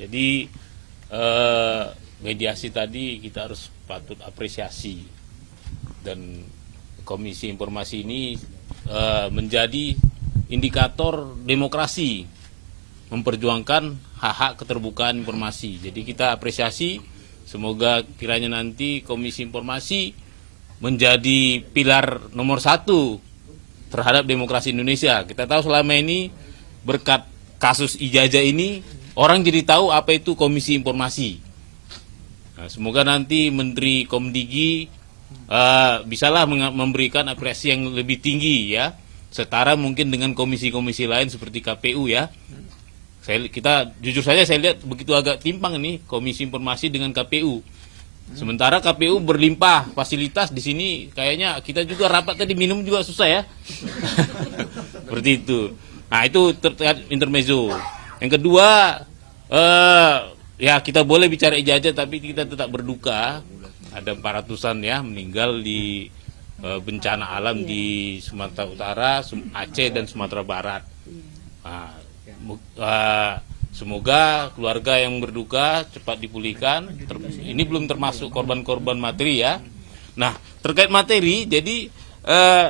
Jadi mediasi tadi kita harus patut apresiasi, dan Komisi Informasi ini menjadi indikator demokrasi, memperjuangkan hak-hak keterbukaan informasi. Jadi kita apresiasi, semoga kiranya nanti Komisi Informasi menjadi pilar nomor 1 terhadap demokrasi Indonesia. Kita tahu selama ini berkat kasus ijazah ini orang jadi tahu apa itu Komisi Informasi. Nah, semoga nanti Menteri Komdigi bisalah memberikan apresiasi yang lebih tinggi ya, setara mungkin dengan komisi-komisi lain seperti KPU ya. Kita jujur saja saya lihat begitu agak timpang nih Komisi Informasi dengan KPU. Sementara KPU berlimpah fasilitas, di sini kayaknya kita juga rapat tadi minum juga susah ya. Seperti itu. Nah, itu terkait intermezzo. Yang kedua, ya kita boleh bicara ijazah tapi kita tetap berduka. Ada 400-an ya meninggal di bencana alam di Sumatera Utara, Aceh dan Sumatera Barat. Nah, semoga keluarga yang berduka cepat dipulihkan. Ini belum termasuk korban-korban materi ya. Nah, terkait materi, jadi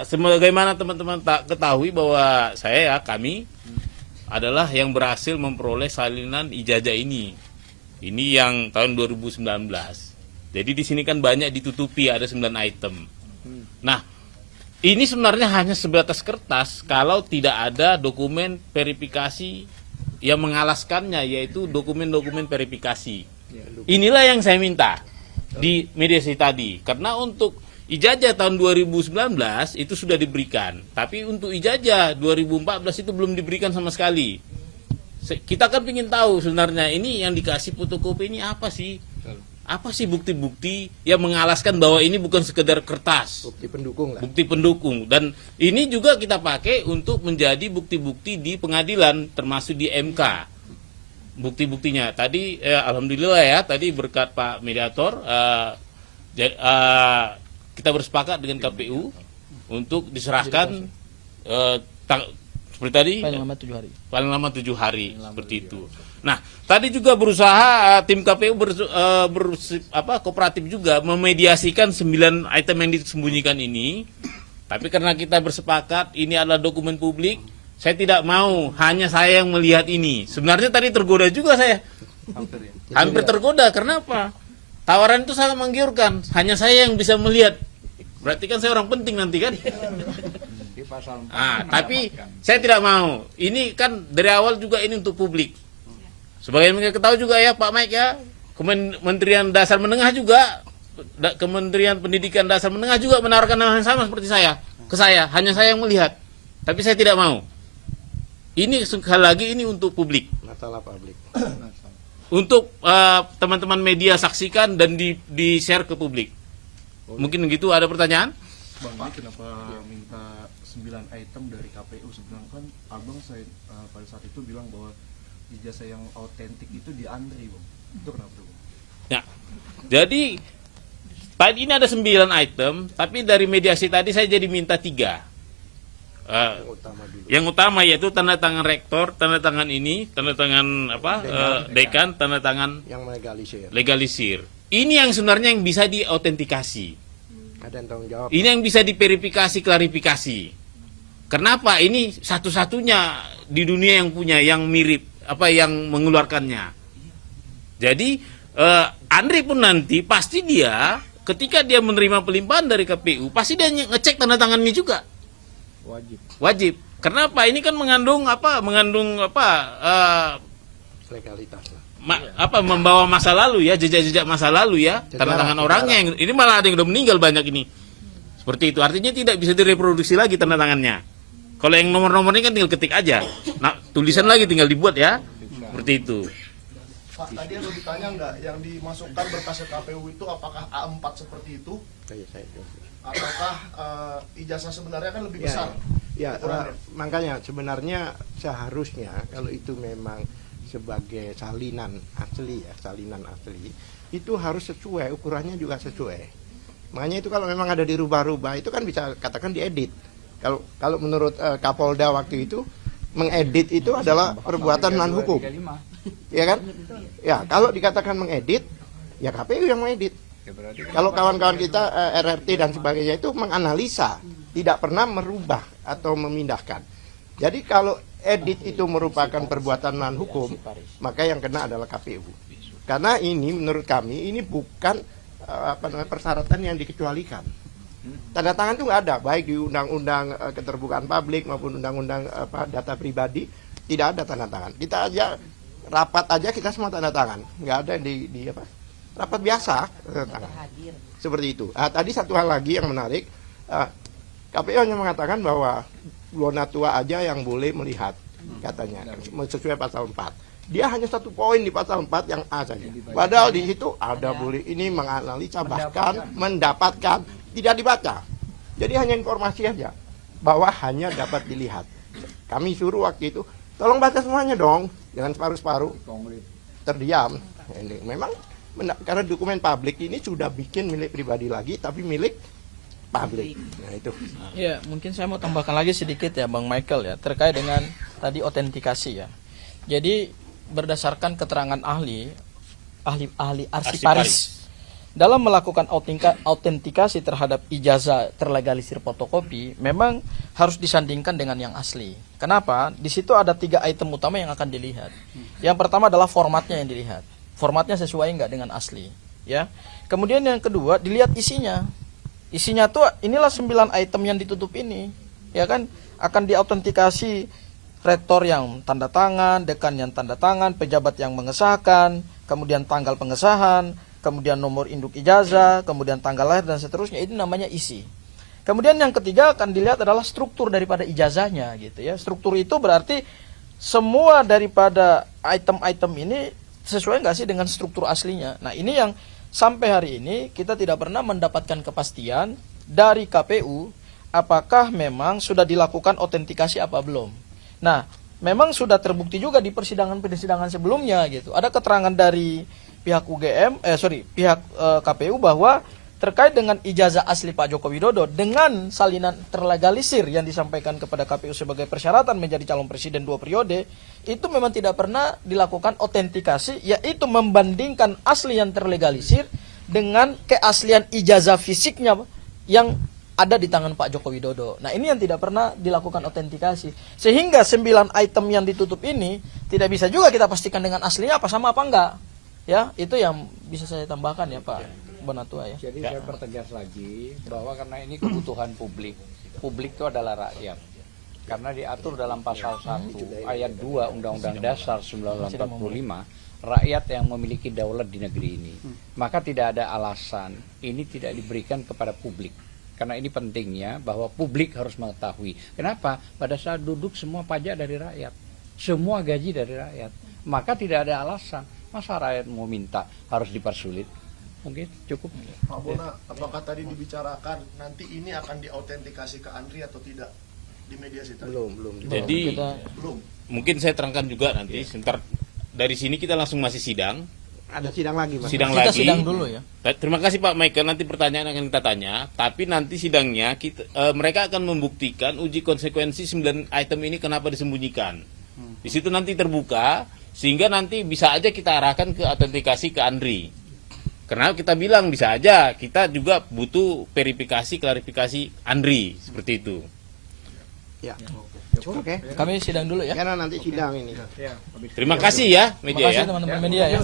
sebagaimana teman-teman tak ketahui bahwa kami adalah yang berhasil memperoleh salinan ijazah ini. Ini yang tahun 2019. Jadi di sini kan banyak ditutupi, ada 9 item. Nah, ini sebenarnya hanya sebatas kertas kalau tidak ada dokumen verifikasi yang mengalaskannya, yaitu dokumen-dokumen verifikasi. Inilah yang saya minta di mediasi tadi. Karena untuk ijazah tahun 2019 itu sudah diberikan. Tapi untuk ijazah 2014 itu belum diberikan sama sekali. Kita kan ingin tahu sebenarnya ini yang dikasih fotokopi ini apa sih? Apa sih bukti-bukti yang mengalaskan bahwa ini bukan sekedar kertas? Bukti pendukung lah. Bukti pendukung. Dan ini juga kita pakai untuk menjadi bukti-bukti di pengadilan, termasuk di MK. Bukti-buktinya. Tadi, alhamdulillah ya, tadi berkat Pak Mediator, kita bersepakat dengan KPU untuk diserahkan seperti tadi paling lama 7 hari. Paling lama 7 hari seperti itu. Nah, tadi juga berusaha tim KPU kooperatif juga memediasikan 9 item yang disembunyikan ini. Tapi karena kita bersepakat ini adalah dokumen publik, saya tidak mau hanya saya yang melihat ini. Sebenarnya tadi tergoda juga saya. Hampir tergoda. Kenapa? Tawaran itu sangat menggiurkan. Hanya saya yang bisa melihat. Berarti kan saya orang penting nanti kan? Tapi saya tidak mau. Ini kan dari awal juga ini untuk publik. Sebagaimana kita ketahui juga ya Pak Mike ya, Kementerian Dasar Menengah juga, Kementerian Pendidikan Dasar Menengah juga menawarkan hal yang sama seperti saya, ke saya. Hanya saya yang melihat. Tapi saya tidak mau. Ini sekali lagi ini untuk publik. Masalah publik. Untuk teman-teman media saksikan dan di-share ke publik. Mungkin begitu, ada pertanyaan? Bang, ini kenapa minta 9 item dari KPU? Sebenarnya kan abang saya pada saat itu bilang bahwa ijazah yang autentik itu diantri, Bang. Itu kenapa, Bang? Ya. Jadi tadi ini ada 9 item, tapi dari mediasi tadi saya jadi minta 3. Yang utama yaitu tanda tangan rektor, tanda tangan ini, tanda tangan dekan, tanda tangan yang legalisir. Ini yang sebenarnya yang bisa diautentikasi. Ada yang tanggung jawab. Ini yang bisa diverifikasi, klarifikasi. Kenapa? Ini satu-satunya di dunia yang punya, yang mirip, yang mengeluarkannya. Jadi Andri pun nanti pasti dia ketika dia menerima pelimpahan dari KPU pasti dia ngecek tanda tangannya juga. Wajib. Kenapa? Ini kan mengandung legalitas lah. Membawa masa lalu ya, jejak-jejak masa lalu ya, tanda tangan orangnya. Ini malah ada yang udah meninggal banyak ini. Seperti itu. Artinya tidak bisa direproduksi lagi tanda tangannya. Kalau yang nomor-nomornya kan tinggal ketik aja. Nah, tulisan lagi tinggal dibuat ya. Seperti itu. Pak, tadi ada ditanya nggak yang dimasukkan berkas KPU itu apakah A4 seperti itu? Ataukah ijazah sebenarnya kan lebih besar? Ya, makanya sebenarnya seharusnya kalau itu memang sebagai salinan asli, itu harus sesuai, ukurannya juga sesuai. Makanya itu kalau memang ada dirubah-rubah itu kan bisa katakan diedit. Kalau menurut Kapolda waktu itu mengedit itu adalah perbuatan non hukum. Ya kan? Ya, kalau dikatakan mengedit, ya KPU yang mengedit. Kalau kawan-kawan kita RRT dan sebagainya itu menganalisa, tidak pernah merubah atau memindahkan. Jadi kalau edit itu merupakan perbuatan non hukum, maka yang kena adalah KPU. Karena ini menurut kami ini bukan persyaratan yang dikecualikan. Tanda tangan itu nggak ada, baik di undang-undang keterbukaan publik maupun undang-undang data pribadi, tidak ada tanda tangan. Kita aja rapat aja kita semua tanda tangan, nggak ada di rapat biasa tanda tangan. Seperti itu. Tadi satu hal lagi yang menarik, KPU hanya mengatakan bahwa zona tua aja yang boleh melihat, katanya sesuai pasal 4. Dia hanya satu poin di pasal 4 yang A saja. Padahal di situ ada boleh ini menganalisa bahkan mendapatkan, tidak dibaca. Jadi hanya informasi aja bahwa hanya dapat dilihat. Kami suruh waktu itu, tolong baca semuanya dong, jangan separuh-separuh. Terdiam. Ini memang karena dokumen publik ini sudah bikin milik pribadi lagi, tapi milik publik. Nah itu. Ya, mungkin saya mau tambahkan lagi sedikit ya Bang Michael ya, terkait dengan tadi otentikasi ya. Jadi berdasarkan keterangan ahli arsiparis dalam melakukan autentikasi terhadap ijazah terlegalisir fotokopi, memang harus disandingkan dengan yang asli. Kenapa? Di situ ada 3 item utama yang akan dilihat. Yang pertama adalah formatnya yang dilihat. Formatnya sesuai nggak dengan asli, ya. Kemudian yang kedua dilihat isinya. Isinya tuh inilah 9 item yang ditutup ini, ya kan, akan diautentikasi rektor yang tanda tangan, dekan yang tanda tangan, pejabat yang mengesahkan, kemudian tanggal pengesahan, kemudian nomor induk ijazah, kemudian tanggal lahir dan seterusnya. Ini namanya isi. Kemudian yang ketiga akan dilihat adalah struktur daripada ijazahnya gitu ya. Struktur itu berarti semua daripada item-item ini sesuai nggak sih dengan struktur aslinya. Nah ini yang sampai hari ini kita tidak pernah mendapatkan kepastian dari KPU apakah memang sudah dilakukan autentikasi apa belum. Nah memang sudah terbukti juga di persidangan sebelumnya gitu. Ada keterangan dari pihak pihak KPU bahwa terkait dengan ijazah asli Pak Joko Widodo dengan salinan terlegalisir yang disampaikan kepada KPU sebagai persyaratan menjadi calon presiden 2 periode, itu memang tidak pernah dilakukan autentikasi, yaitu membandingkan asli yang terlegalisir dengan keaslian ijazah fisiknya yang ada di tangan Pak Joko Widodo. Nah ini yang tidak pernah dilakukan autentikasi. Sehingga 9 item yang ditutup ini tidak bisa juga kita pastikan dengan aslinya apa sama apa enggak. Ya, itu yang bisa saya tambahkan ya Pak Bonatua ya. Jadi saya pertegas lagi bahwa karena ini kebutuhan publik. Publik itu adalah rakyat. Karena diatur dalam pasal 1 ayat 2 Undang-Undang Dasar 1945, rakyat yang memiliki daulat di negeri ini. Maka tidak ada alasan ini tidak diberikan kepada publik. Karena ini pentingnya bahwa publik harus mengetahui. Kenapa? Pada saat duduk semua pajak dari rakyat. Semua gaji dari rakyat. Maka tidak ada alasan. Masa rakyat mau minta harus dipersulit? Mungkin cukup. Pak Bona, apakah tadi dibicarakan nanti ini akan diautentikasi ke Andri atau tidak di mediasi tadi? Belum. Jadi Belum. mungkin saya terangkan juga nanti. Sebentar dari sini kita langsung masih sidang. Ada sidang lagi, Mas. Sidang Kita lagi. sidang dulu ya. Terima kasih Pak Michael. Nanti pertanyaan akan kita tanya. Tapi nanti sidangnya mereka akan membuktikan uji konsekuensi 9 item ini kenapa disembunyikan. Di situ nanti terbuka sehingga nanti bisa aja kita arahkan ke autentikasi ke Andri. Karena kita bilang bisa aja kita juga butuh verifikasi klarifikasi Andri seperti itu. Ya. Oke. Kami sidang dulu ya. Karena nanti sidang ini. Terima kasih ya Terima media kasih ya. teman-teman media ya.